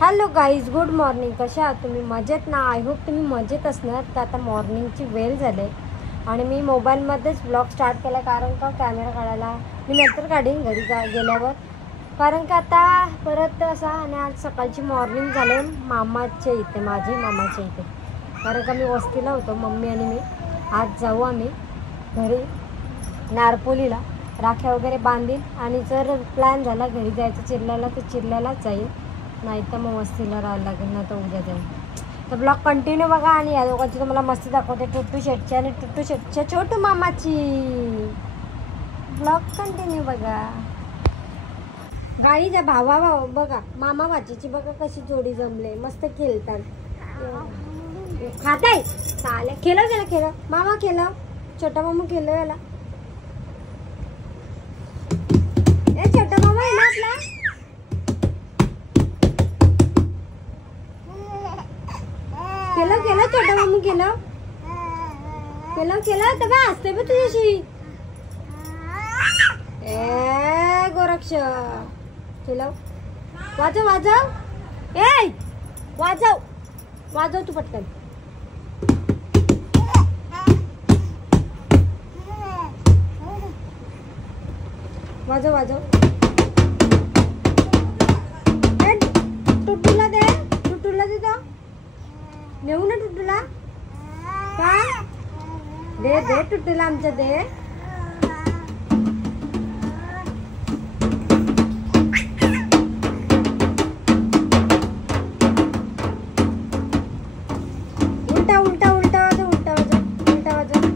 Hello guys, good morning. कशा आहात तुम्ही? मजेत ना? आय होप तुम्ही मजेत असणार. तर आता मॉर्निंगची वेळ झाली आणि मी मोबाईलमध्येच ब्लॉग स्टार्ट केला, कारण का कॅमेरा काढायला मी नंतर काढीन घरी गेल्यावर, कारण का आता परत असा. आणि आज सकाळची मॉर्निंग झाले मामाच्या इथे, माझे मामाच्या इथे, कारण का मी वस्तीला होतो मम्मी आणि मी. आज जाऊ आम्ही घरी नारपोलीला, राख्या वगैरे बांधील आणि जर प्लॅन झाला घरी जायचं चिरल्याला तर चिरल्यालाच जाईल, नाही तर मग वस्तीला राहायला लागेल, ना तर उद्या जाईल. तर ब्लॉग कंटिन्यू बघा आणि या दोघांची तुम्हाला मस्ती दाखवते, टुट्टू शेटची आणि टुट्टू शेटच्या छोटू मामाची. ब्लॉग कंटिन्यू बघा. गाईच्या भावा बघा, मामा भाचीची बघा कशी जोडी जमले, मस्त खेळतात. खाताय चालेल, खेळ मामा, खेळ छोटा मामा, खेळ याला. ए छोटा मामा आहे ना आपला. केलं छोटा मामू, केलं तर काय असते बघ तुझ्याशी. ए गोरक्ष, केलं. वाजव ए वाजव तू पटकन. वाजव टुटूला दे तो. नेऊ ना टुटूला का? दे टुटूला आमच्या दे. उलटा वाजव.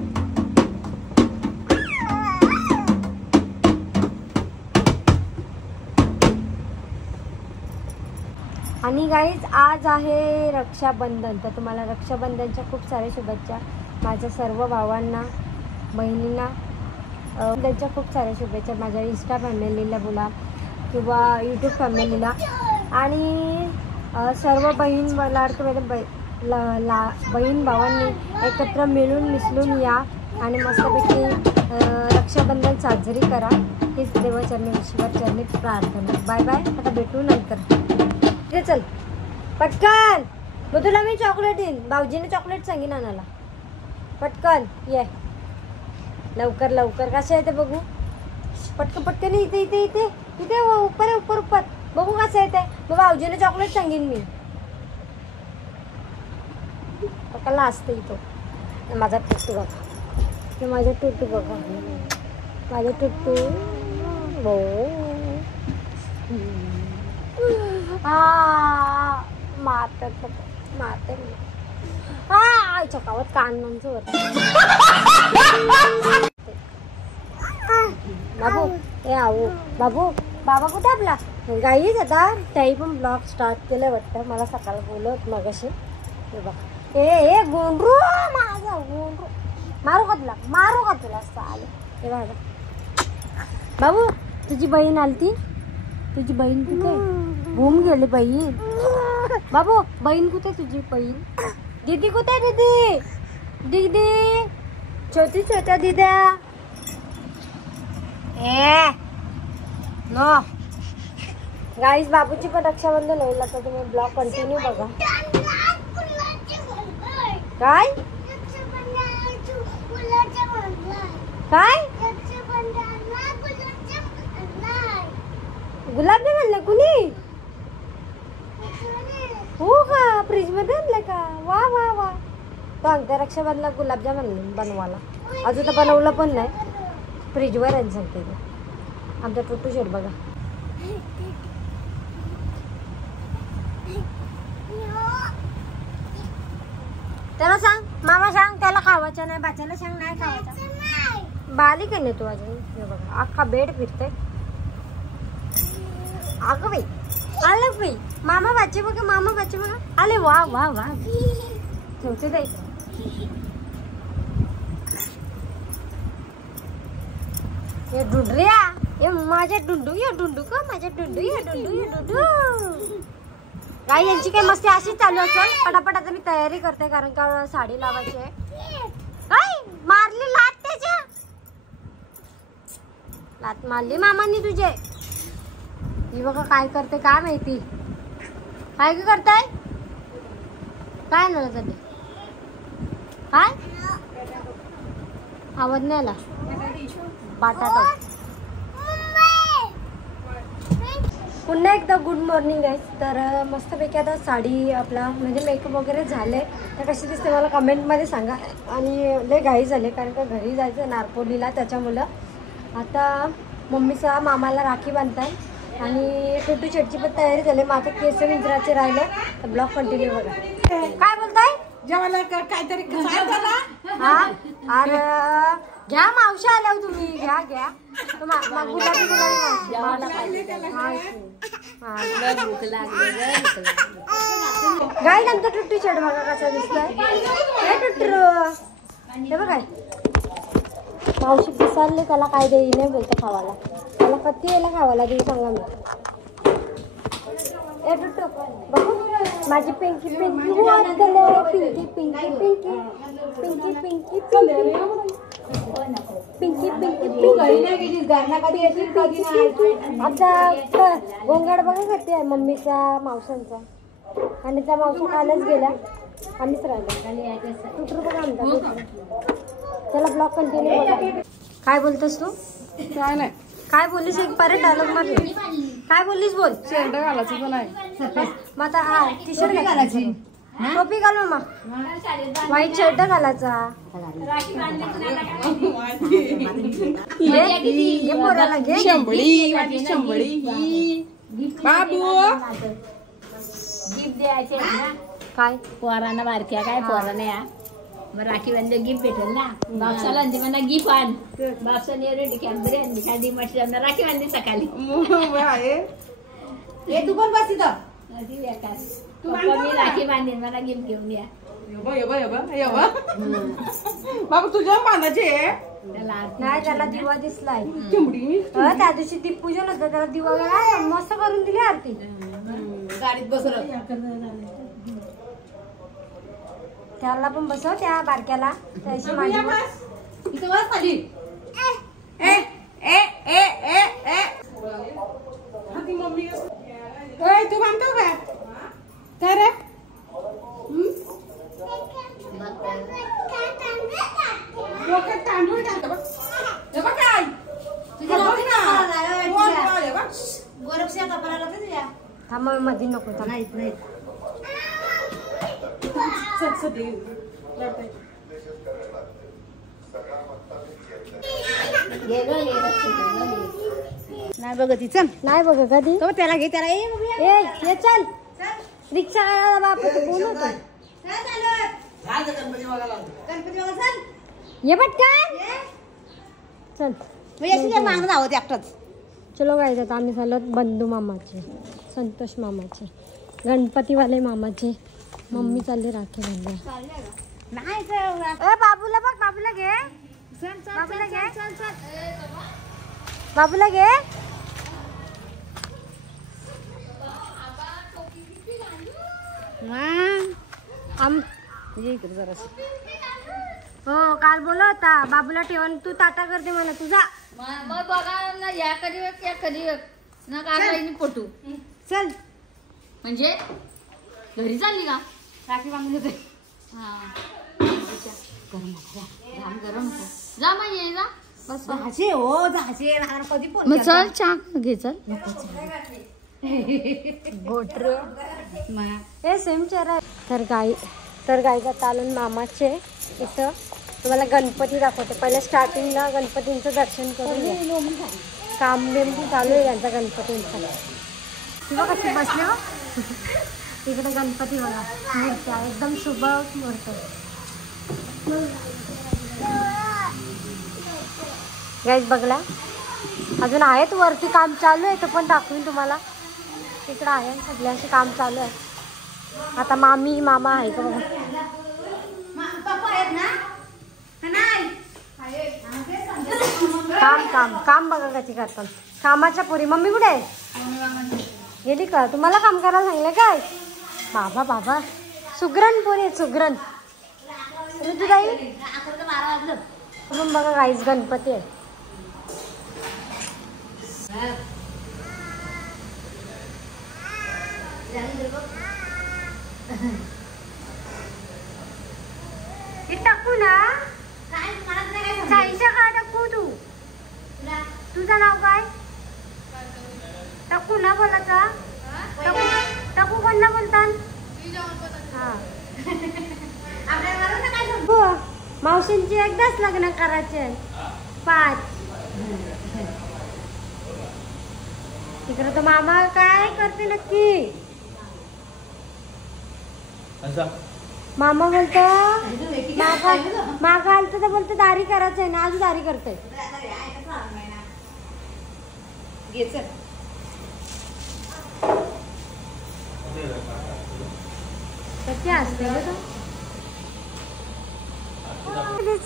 आणि गाईज आज आहे रक्षाबंधन, तर तुम्हाला रक्षाबंधनच्या खूप साऱ्या शुभेच्छा. माझ्या सर्व भावांना, बहिणींना त्यांच्या खूप साऱ्या शुभेच्छा. माझ्या इंस्टा फॅमिलीला बोला किंवा यूट्यूब फॅमिलीला. आणि सर्व बहीण लाडक्यामध्ये बहीण भावांनी एकत्र मिळून मिसळून या आणि मस्तपैकी रक्षाबंधन साजरी करा. हीच देवाचरणी ईश्वरचरणी प्रार्थना. बाय बाय, आता भेटू नंतर. चल पटकन, मग तुला मी चॉकलेट येईन, भाऊजीने चॉकलेट सांगीन आणायला. पटकन ये, लवकर. कसं आहे ते बघू. पटकन इथे ऊपर बघू कसं आहे ते. मग भाऊजीने चॉकलेट सांगीन मी. पकडला असते इथं. माझा टुट्टू बघा, माझा टुट्टू भाऊ. मारते चकावत कानांचं होत. बाबा कुठे आपला? गाईच आता त्याही पण ब्लॉग स्टार्ट केलं वाटतं, मला सकाळ बोलत मगाशी. ए गोंडरू, माझा गोंडरू, मारू का तुला चालेल. हे बघा बाबू, तुझी बहीण आलती. तुझी बहीण कुठे? घुम गेली बहीण. बाबू बहीण कुठे तुझी बहीण? दीदी कुठे? दीदी छोट्या दीद्या. नो गाईज, बाबूची पण रक्षाबंधन होईल, आता तुम्ही ब्लॉग कंटिन्यू बघा. काय गुलाबजाम आणले कुणी? हो का? फ्रीज मध्ये आणले का? वा. तो अंगठ्या रक्षाबंधनला गुलाबजाम आणले बनवायला. अजून तर बनवलं पण नाही, फ्रीजवर आहे सांगते ते. आमचा टुट्टू शेट बघा. त्याला सांग, मामा सांग त्याला खावायचं नाही, बाच्याला सांग नाही खावायचं. बालिक आहे ना तू अजून. हे बघा अख्खा बेड फिरते. अगं बाई, आले बाई मामा बाचे बघा, आले. वा ठेवते ताई. ये डुंडऱ्या, ये माझ्या डुंडू, ये डुंडू का माझ्या डुंडू, ये डुंडू. गाई यांची काही मस्ती अशीच चालू असेल. पटापट आता मी तयारी करते कारण का साडी लावायची आहे. मारली लाट त्याच्या, लात मारली मामांनी तुझे. ही बघा काय करते काय माहिती. काय करताय काय ना तुझे काय आवाज नाही आला. बटाटा. पुन्हा एकदा गुड मॉर्निंग आहे. तर मस्तपैकी आता साडी आपला म्हणजे मेकअप वगैरे झाले तर कशी दिसते मला कमेंटमध्ये सांगा. आणि लय घाई झाले कारण का घरी जायचं नारपोलीला, त्याच्यामुळं आता मम्मीचा मामाला राखी बांधताय आणि टुटू शेटची पण तयारी झाली. माझं केस विंचराचे राहिले तर ब्लॉग कंटिन्यू बघा. काय बोलताय जेवायला काहीतरी हा अरे घ्या मावशी आल्या तुम्ही घ्या घ्या. गुलाबी गाय नंतर टुट्टू शेट बघा कसा दिसतोय. हे बघ काय मावशी पिसारले त्याला काय देई नाही बोलतो खावाला. त्याला कधी यायला खावाला देऊ सांगा मी. ए टुट्टू बघू माझी पिंकी पिंकी पिंकी पिंकी पिंकी पिंकी पिंकी पिंकी पिंकी. आता गोंगाड बघा करते आहे मम्मीचा मावसांचा आणि त्या मावसा कालच गेल्या आम्हीच राहिलो. टुटर बघा आमचा. चला ब्लॉग कंटिन्यू बघा. काय बोलतोस तू. काय नाही काय बोललीस एक परत डायलॉग मारले. काय बोललीस बोल. शर्ट घालायचं पण आहे मग आता हा टी शर्ट घालायची टोपी घाल मामा. व्हाईट शर्ट घालायचा. घे पोराला घे. शंभडी माझी शंभडी बाबू गिफ्ट द्यायचे ना काय पोरांना बारक्या काय पोरांना या मग राखी बांधले गिफ्ट भेटेल ना. बापसाला आणते मला गिफ्ट आण. बापसाने रेडी कॅम्बरे आणली खाली मच्छी राखी बांधली सकाळी. हे तू पण बस इथं. पप्पा मी राखी बांधेन मला गिफ्ट घेऊन या. बाबू तुझ्या मानाचे त्याला नाही त्याला दिवा दिसलाय. त्या दिवशी दीपपूजन होतं त्याला दिवा गेला मस्त करून दिली आरती. गाडीत बसलं त्याला पण बसव त्या बारक्याला त्याशी माझी इथं बस खाली. ए ए ए ए ए हाती मम्मी ओय तू बांधतो का काय रे. डोक्यात तांदूळ टाकतो बघ. हे बघ काय गोरक्षच्या कपड्याला तर द्या. थांब मध्ये नको थांब. नाही नाही बघ चल. नाही बघ कधी तो त्याला घे त्याला ये चल रिक्षा बाप बोलू ये पटकन चल. मागणं आहोत एकटाच. चलो काय जात आम्ही झालो बंधू मामाचे संतोष मामाचे गणपतीवाले मामाचे. मम्मी चालली राखी बांधल्या. नाही बाबूला बघ बाबूला घे. बाबूला घे बाबूला घे. हो काल बोला होता बाबूला ठेवून तू ताटा करते मला तुझा. मग बघा ना या कधी ना काय पोटू चल म्हणजे घरी चालली का राखी बांधून होते. गरम गरम जा मग ये जा बस. कधी मग चल चहा घे चल. गोटरे हे सेम चेहरा. तर गायचा तालन मामाचे इथं तुम्हाला गणपती दाखवते. पहिल्या स्टार्टिंगला गणपतींचं दर्शन करून घ्या. काम बिम चालू आहे यांचा गणपतींचा. किंवा कशी बसले हो तिकडे गणपती बघा मूर्त्या एकदम शुभ मूर्त. गाईज बघला अजून आहेत वरती काम चालू आहे. तो पण दाखवून तुम्हाला तिकडं आहे सगळ्यांचे काम चालू आहे. आता मामी मामा आहे का बघा. काम काम काम बघा कशी करतात. कामाच्या पोरी. मम्मी कुठे आहे गेली का. तुम्हाला काम करायला सांगलं काय बाबा बाबा सुग्रण पोरी आहेत, सुग्रण. ऋतुताई म्हणून बघा गाईस गणपती आहे. हे टाकू ना साईच्या का टाकू तू? तुझं नाव काय? टाकू ना बोलायचा? टाकू कोण ना बोलतात? मावशींची एकदाच लग्न करायचे 5. तिकडे तो मामा काय करते नक्की? मामा बोलतो मागा आलत तर बोलतो दारी करायचंय ना, आज दारी करतोय. कशी असते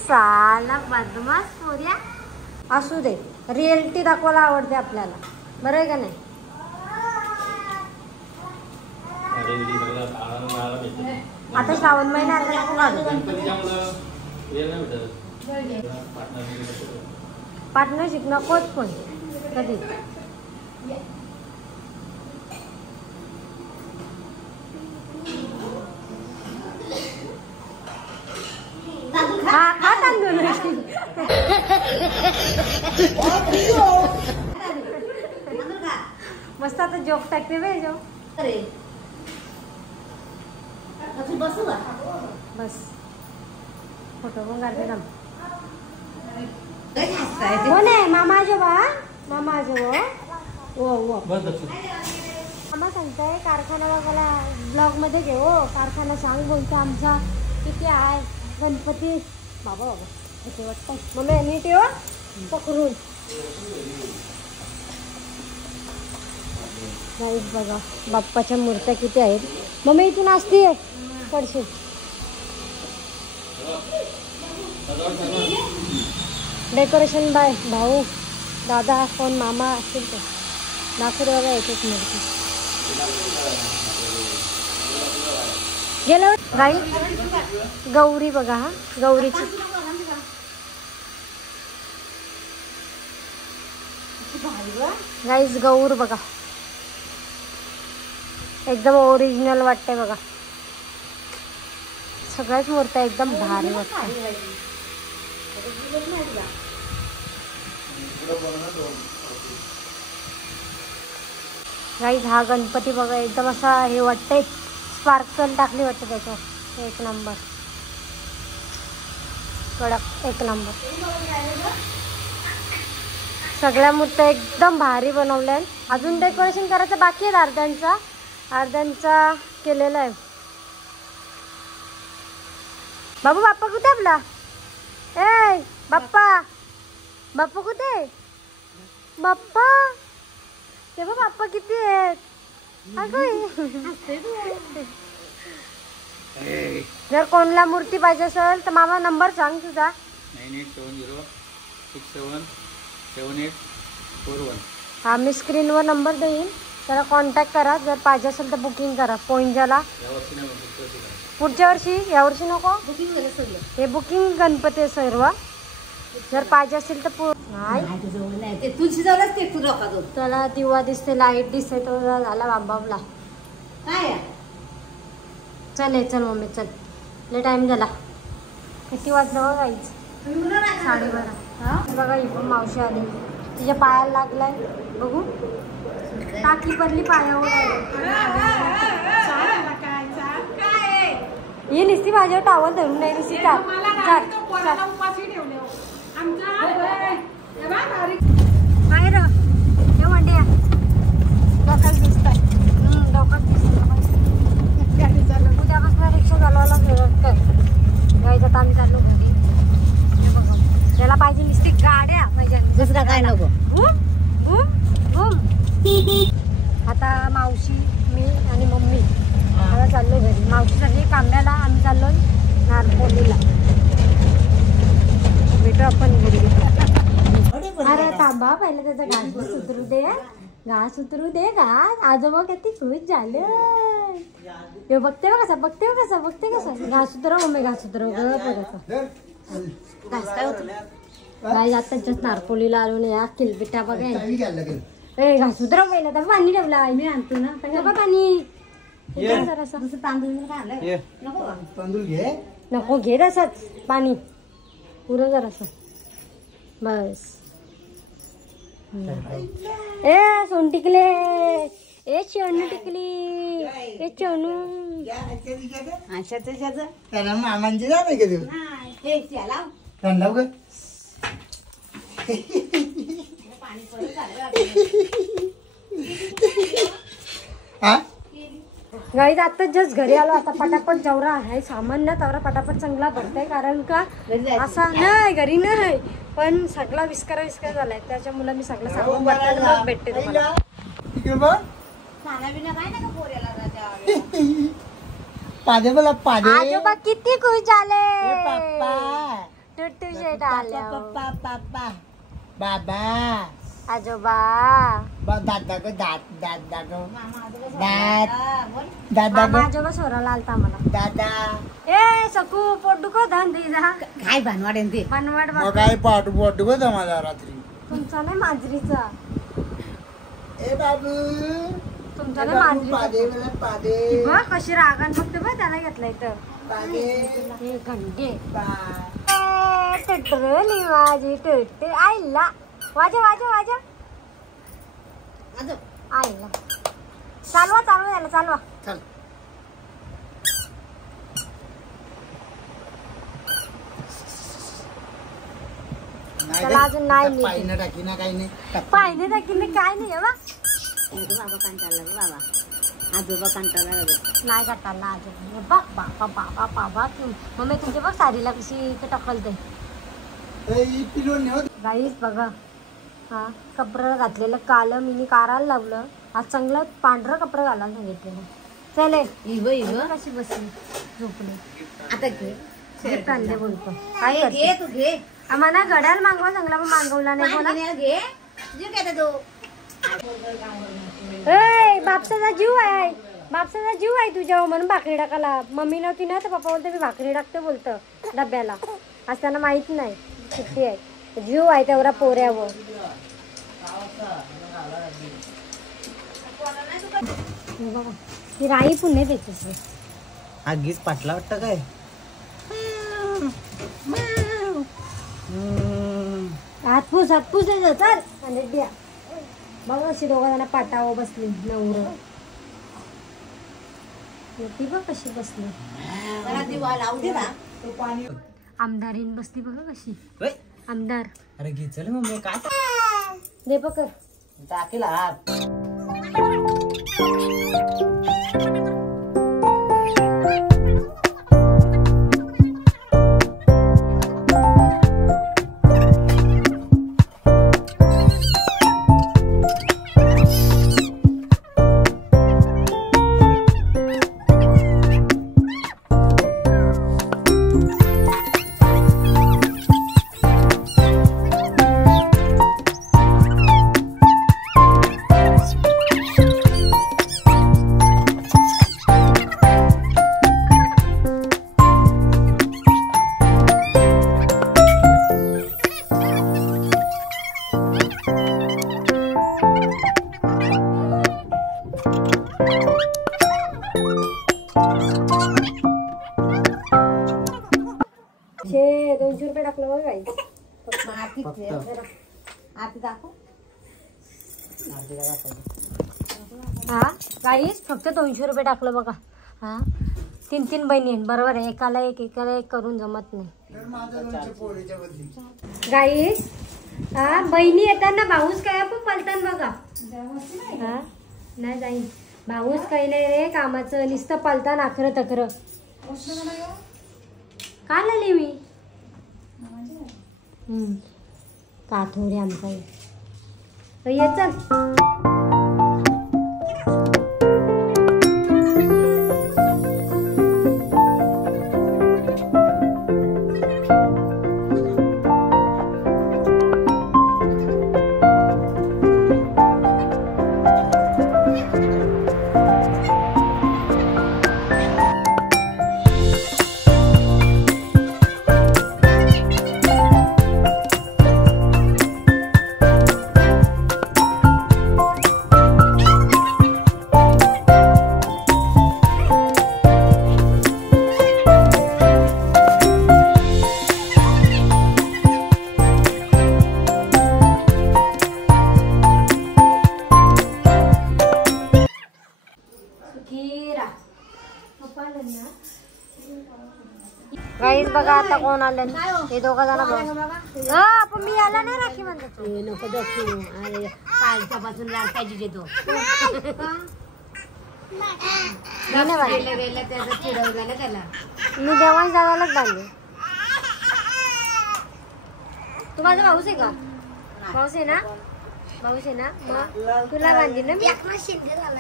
साला बदमाश पोऱ्या. असू दे, रिअलिटी दाखवायला आवडते आपल्याला, बरं आहे का नाही? आता श्रावण महिना आला पार्टनरशिप नकोच पण कधी. हा तांदूळ मस्त. आता जोक टाकते बे जो. बस फोटो पण काढते ना. कोण आहे? मामा आजोबा. मामा आजोबा वो मामा सांगताय कारखाना बघायला ब्लॉग मध्ये घे हो. कारखाना सांग बोलतो आमचा किती आहे गणपती. बाबा बाबा किती वाटतंय मम्मी नीट येऊ पकडून. गाईस बघा बाप्पाच्या मूर्त्या किती आहेत. मम्मी इथून असते पडशील. डेकोरेशन बाय भाऊ दादा कोण मामा असतील ते दाखवत बघा एक एक मूर्ती. गेलो गाई गौरी बघा. हा गौरीची गाईस गौर बघा एकदम ओरिजिनल वाटते बघा. सगळ्याच मूर्त्या एकदम भारी वाटते. गाईस हा गणपती बघा एकदम असा हे वाटतंय स्पार्कल टाकली वाटते त्याच्यावर. एक नंबर कडक एक नंबर. सगळ्या मूर्त्या एकदम भारी बनवल्या. अजून डेकोरेशन करायचं बाकी आहे. अर्ध्यांचा केलेला आहे. बाबू बाप्पा कुठे आपला? ए बाप्पा बाप्पा कुठे? बाप्पा ते बघ बाप्पा किती आहेत. जर कोणला मूर्ती पाहिजे असेल तर मामा नंबर सांग तुझा. 9870678741. हा मी स्क्रीनवर नंबर देईन, त्याला कॉन्टॅक्ट करा. जर पाहिजे असेल तर बुकिंग करा. पोंजाला पुढच्या वर्षी, यावर्षी नको. हे बुकिंग गणपती आहे सर्व. जर पाहिजे असेल तर तुळशी जाऊनच ते तू रोका दो. त्याला दिवा दिसते, लाईट दिसते, तो झाला बांबावला. काय चल मम्मी चल, लय टाइम झाला. किती वाजलं बघा गाईच? 12:30. बघा ही पण मावशी आली, तिच्या पायाला लागलाय. बघू टाकी पडली पायावर. ही निस्ती माझ्यावर टावल धरून नाही निस्ती. बाहेर हे वंड्या डोक्यात दिसतात. डोक्यात दिसत उद्यापासून रिक्षा चालवायला जायचं तर आम्ही चाललो घरी. त्याला पाहिजे नुसती गाड्या पाहिजे, दुसरा काय नको. आता मावशी मी आणि मम्मी आता चाललो घरी. मावशी सगळी कांब्याला, आम्ही चाललो नारपोलीला. भेटू आपण घरी. अरे थांबा पहिलं त्याचा घास उतरू दे. घास उतरू दे. घास आजोबा किती खुश झालं. यो बघते बघ कसं बघते कसं घास उतरव मम्मी घास उतरव घास काय होतं बाई जात त्यांच्यात नारपोलीला आलो ना या किलबिटा बघा ए घास उतरव पहिला तर पाणी ठेवला मी आणतो ना बघा पाणी जरासा तांदूळ घे नको घे तसंच पाणी पुरं जरासं बस ए सोन टिकले ए चोनू टिकली ए चोनू त्याला मामांची जा नाही का तू थंडाव ग हा गाईत आता जस्ट घरी आलो आता पटापट जेवढा आहे सामान ना तेवढा पटापट चांगला भरताय कारण का असा नाही घरी नाही पण सगळा विस्कार झालाय त्याच्यामुळे मी सगळं सांगून बघताना भेटते तुम्हाला तिकडे बघ पादे बोला पादे आजोबा किती खुश झाले पप्पा टुट्टू शेट आल्या पप्पा पप्पा बाबा आजोबा दादा गो दादा गो दादा मामा आजोबा सोराला आलता मला दादा ए सकू पोट दुखो धान दे जा काय भानवाड आहे ते बनवाड मग काय पाठ बोट गो माझा रात्री तुमचा नाही मांजरीचा ए बाबू तुमचा नाही मांजरीचा पादे बोला पादे बघ कशी रागान फक्त बघ त्याला घेतलंय तर पादे हे घंटे पा टुटरली माझी टुट्टी आईला वाजा वाजा वाजा आईला चालवा याला चालवा चल त्याला अजून नाही नीट. पायनं टाकी ना काही नाही पाहिजे दाखिले काय नाही आहे बा बाबा कंटाळला बाबा आजोबा कंटाळला नाही काटायला आजोबा बघ बाबा बाबा बाबा मम्मी तुमच्या बघ साडीला कशी टकलते पिलो नाही गाईच बघा हा कपडं घातलेलं कालं मी काराला लावलं आज चांगलं पांढरं कपडं घालायला सांगितलेलं चले इव इव कशी बसली झोपली आता घे हे कांदे बोलतो काय करते? घे तू घे आम्हाला घड्याळ मागवा चांगला पण मागवला नाही बोला घे जे काय तू ए बापसाचा जीव आहे तुझ्या म्हणून भाकरी टाकायला मम्मी नव्हती ना तर पप्पा बोलतो मी भाकरी टाकतो बोलतं डब्याला आज त्यांना माहित नाही सुट्टी आहे जीव आहे तेवढा पोऱ्यावर हे बघा ही राई पुणे त्याची आगीच पाटला वाटतं काय हातपूस आहे तर आणि द्या बघा अशी दोघांना पाटावर बसली नवर ती बघ कशी बसली आमदारीन बसली बघा कशी आमदार अरे घे चल मम्मी काय दे पकड टाकेल हात छे 200 रुपये टाकलं बघ गाई हा गाईस फक्त 200 रुपये टाकलं बघा हा 3 बहिणी आहेत बरोबर आहे एकाला एक करून जमत नाही गाईस हा बहिणी येताना भाऊस काय आपण पलतान बघा हा नाही जाईन भाऊस काही नाही रे कामाचं नुसतं पलतान आखरं तखरं का आली मी काथोरे आमचा ये चल गाईस बघा आता कोण आलं हे दोघं जण बघा पण मी याला नाही राखी म्हणतात नको दक्षिण अरे कालच्यापासून लाटायची देतो गेला त्याचं चिडवलं ना त्याला. मी देवाण जागालाच बांधले. तू माझा भाऊस आहे का? भाऊस आहे ना? भाऊस आहे ना? मग तुला बांधली ना मी.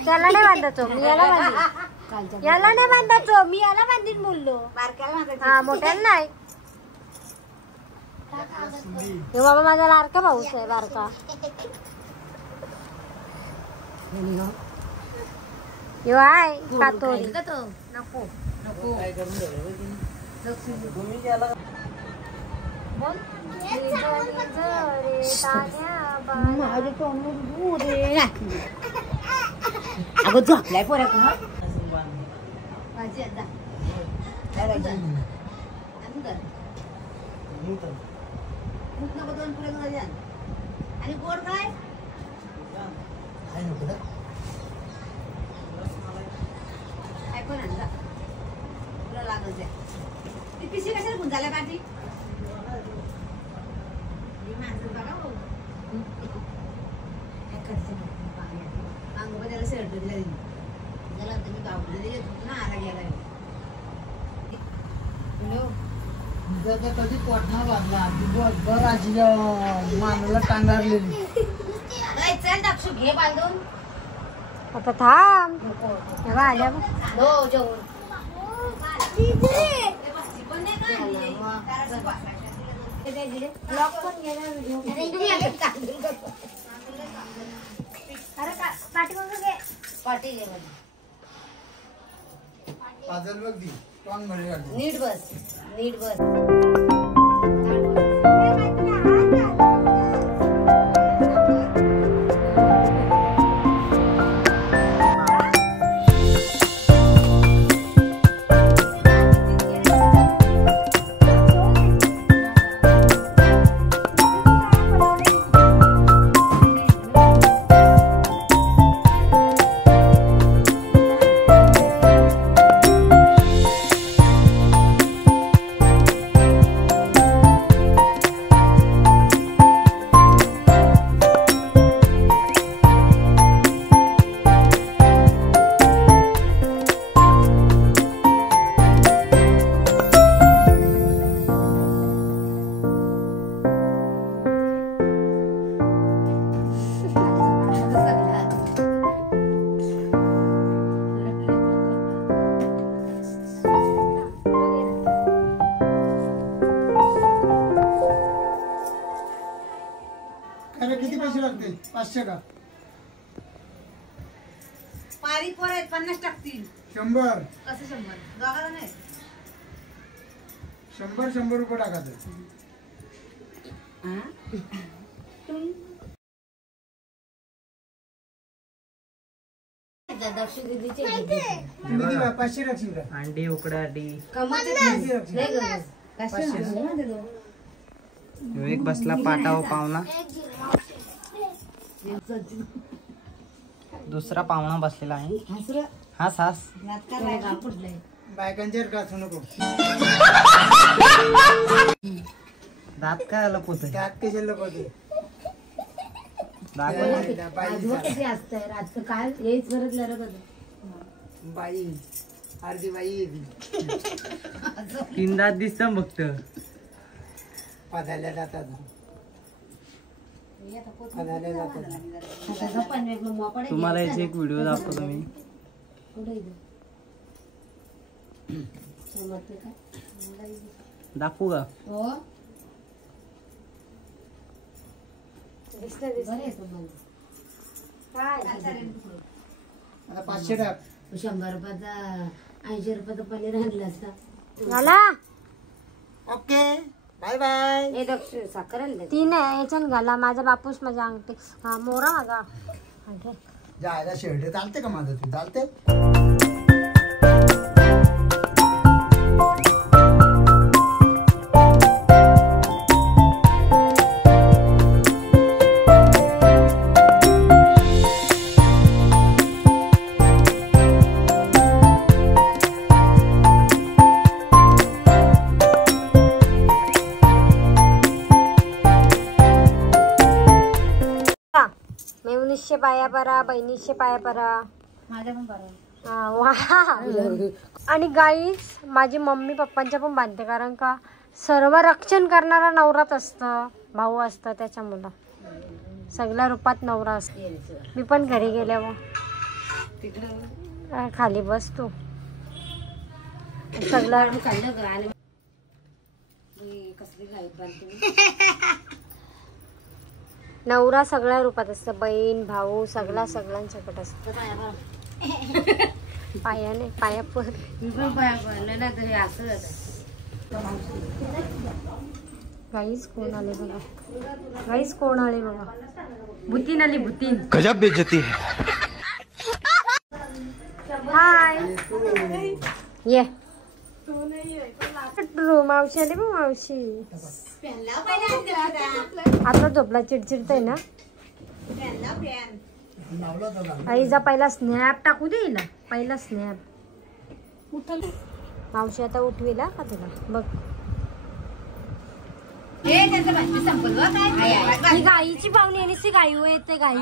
त्याला नाही बांधायचो मी याला बांधली. याला नाही बांधायचो मी याला बांधीन बोललो. हा मोठ्याला नाही. हे बाबा माझा लाडका भाऊस आहे बारका. यो आहे कातोरी नको अगं झोपलाय पोरा का आणि गोड काय ऐकून आणला तुला लागत आहे ती पिशी कशाला गुंजाला पाठी माणसं बघा हो अंग त्याला शर्ट दिला दिली त्याला तुम्ही गावलं दिले ना आला गेला कधी पोटना बांधला आजी मानाला टांगारलेली चल दक्षू घे बांधून आता थांब आल्या हो जेवण ब्लॉक पण गेला पाठी घे पाजल बघ ती टॉंग मध्ये काढली. नीट बस नीट बस किती पैसे लागतील? 500 का? पारी पोर आहेत 50 टाकतील 100 कसं 100 दोघाला नाही 100 रुपये टाकायचं. दक्षिण दिदीचे किती 500 टाकशील का? अंडी उकडाटी एक बसला पाटाव पाहुणा दुसरा पाहुणा बसलेला आहे. हास हास बायकांच्या टाकू नको. दात काय लपवत त्यात कशाला लपवते? काय हेच करत लढत होत बाई अर्धी बाई येते. 3 दात दिसत फक्त पधायला जातात. पधायला जातात. तुम्हाला याची एक व्हिडिओ दाखवतो मी. दाखवू का? आता 500 टाक. 100 रुपयाचा 80 रुपयाचा पनीर आणला असता. घाला ओके बाय बाय. हे दक्ष साखर ती नाही याच्यान घाला. माझा बापूस माझा अंगठी हा मोरा माझा जायला शर्ट चालते का माझं? तू चालते भावाचे पाया परा, बहिणीचे पाया परा. माझ्या पण बरोबर. हा, वा. आणि गाईज माझी मम्मी पप्पांच्या पण बांधते, कारण का सर्व रक्षण करणारा नवराच असतं, भाऊ असतं, त्याच्यामुळं सगळ्या रूपात नवरा असतो. मी पण घरी गेल्यावर खाली बस तू. सगळं नवरा सगळ्या रूपात असतं, बहीण भाऊ सगळ्यांसकट असतं. पायाने पाया पर गाईस कोण आले बघा, गाईस कोण आले बघा. भूतीन आली, भूतीन. गजब बेइज्जती है. हाय ये मावशी आली बघ, मावशी. आता झोपला, चिडचिडतय ना. आईचा पहिला स्नॅप टाकू दे हिला, पहिला स्नॅप. मावशी आता उठविला का तुला बघ. ही गाईची पाहुणी आणि ती गाई येते, गाई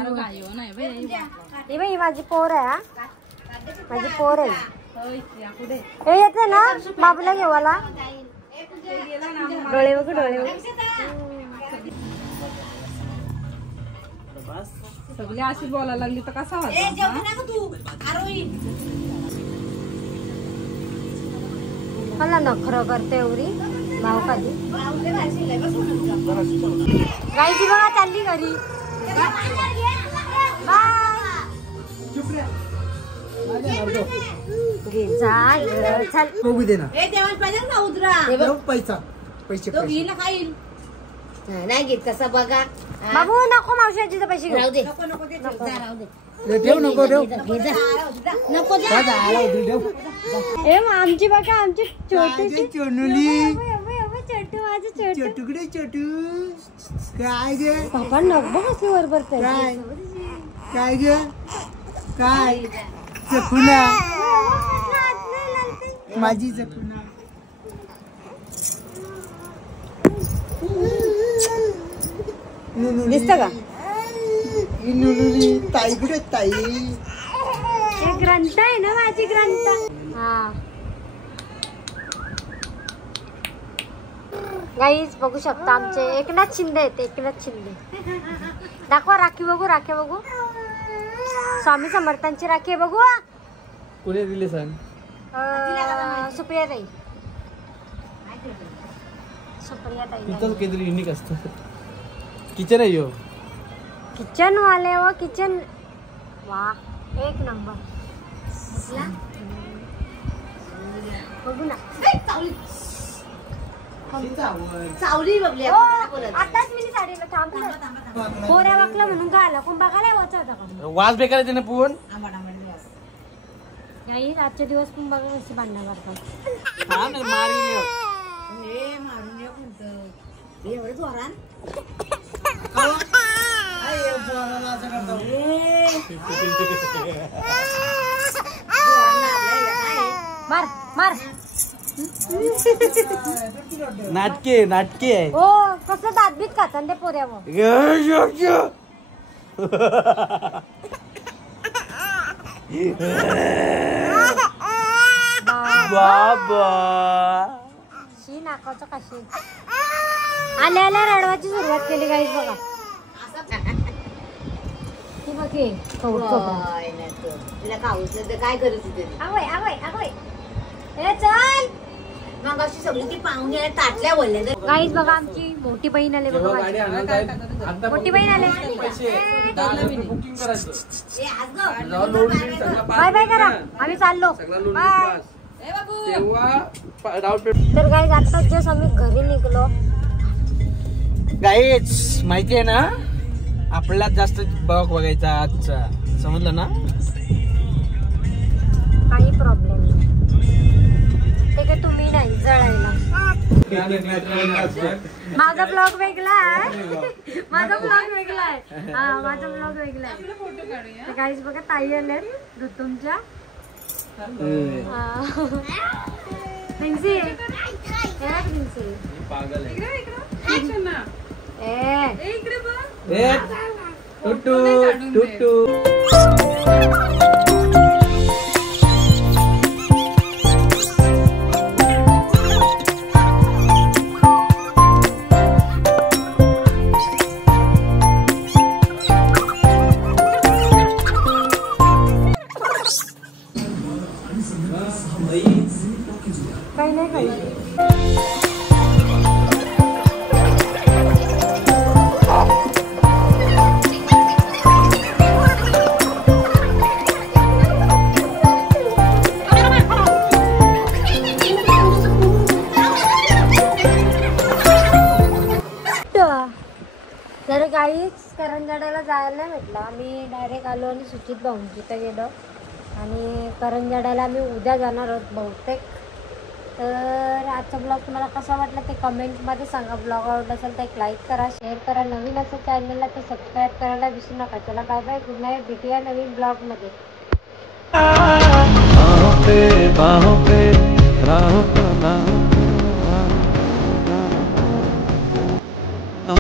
हे बाई माझी पोर आहे. हा माझी पोर आहे. हे येते ना बाबूला घेवाला. डोळे बघ, डोळे बघ. सगळी अशी बोलायला लागली तर कसा वाटत. मला नखरं करते एवढी भाव खाली. गाईची बघा चालली घरी. बघू दे ना. पैसा पैसे नाही घेत कसा बघा. बाबू नको, मावशी आजीचे पैसे घेऊ. राहू दे. ठेव नको ठेव. नको दे. ए आमची बघा, आमची छोटीशी चोनुली छोटू, माझं छोटू. चटुकडे चटू. काय गे पापा नको कसली बरोबर काय काय गे काय चकुना माझी चकुना. दिसत का नुनुली ताई कुठे ताई. हे ग्रंथ आहे ना, माझी ग्रंथ. हा गाईज बघू शकता आमचे एकनाथ शिंदे आहेत, एकनाथ शिंदे. दाखवा राखी बघू, राखी बघू. स्वामी समर्थांची राखी आहे बघू. कोणी दिले सांग. सुप्रिया ताई, सुप्रिया ताई. काहीतरी युनिक असतं. किचन आहे यो. किचन वाले व किचन वा एक नंबर. बघू ना. चावली बघली. आताच मी साडीला थांबलं. पोऱ्या वाकला म्हणून का आला, कोण बघायला वाचा होता का. वास बेकार येते ना पण. नाही आजच्या दिवस पण बघा कशी भांडणं करतात. मार मार. नाटके नाटके आहे. हो कसं दातबीत खातात ते पोऱ्यावर. बाबा शी नाकाचं कशी आल्या आल्या रडवाची सुरुवात केली गाईस बघा. ती बघे तिला खाऊच तर काय करत होते. आवय आवय आवय. ए चल मग अशी सगळी ती पाहुणे ताटल्या बोलल्या. गाईस बघा आमची मोठी बहीण आली बघा. माझी मोठी बहीण आली. बाय बाय करा, आम्ही चाललो. बाय. तर गाईस आता जस्ट आम्ही घरी निघलो. गाईच माहिती आहे ना, आपल्याला जास्त ब्लॉग बघायचा आजचा, समजलं ना. काही प्रॉब्लेम नाही, ते काय तुम्ही नाही जळायला. माझा ब्लॉग वेगळा आहे, माझा ब्लॉग वेगळा आहे. हा माझा ब्लॉग वेगळा आहे. गाईस बघा ताई आले तुमच्या. प्रिन्सी प्रिन्सी काही नाही खायचं. तर काहीच करंजाड्याला जायला नाही भेटलं. आम्ही डायरेक्ट आलो आणि सुचित भाऊंजीथं गेलो आणि करंजाड्याला आम्ही उद्या जाणार आहोत बहुतेक. तर आजचा ब्लॉग तुम्हाला कसा वाटला ते कमेंटमध्ये सांगा. ब्लॉग आवडला असेल तर एक लाईक करा, शेअर करा. नवीन असं चॅनलला तर सबस्क्राईब करायला विसरू नका. चला बाय बाय, गुड नाईट. भेटूया नवीन ब्लॉगमध्ये. बाहों पे राहों पे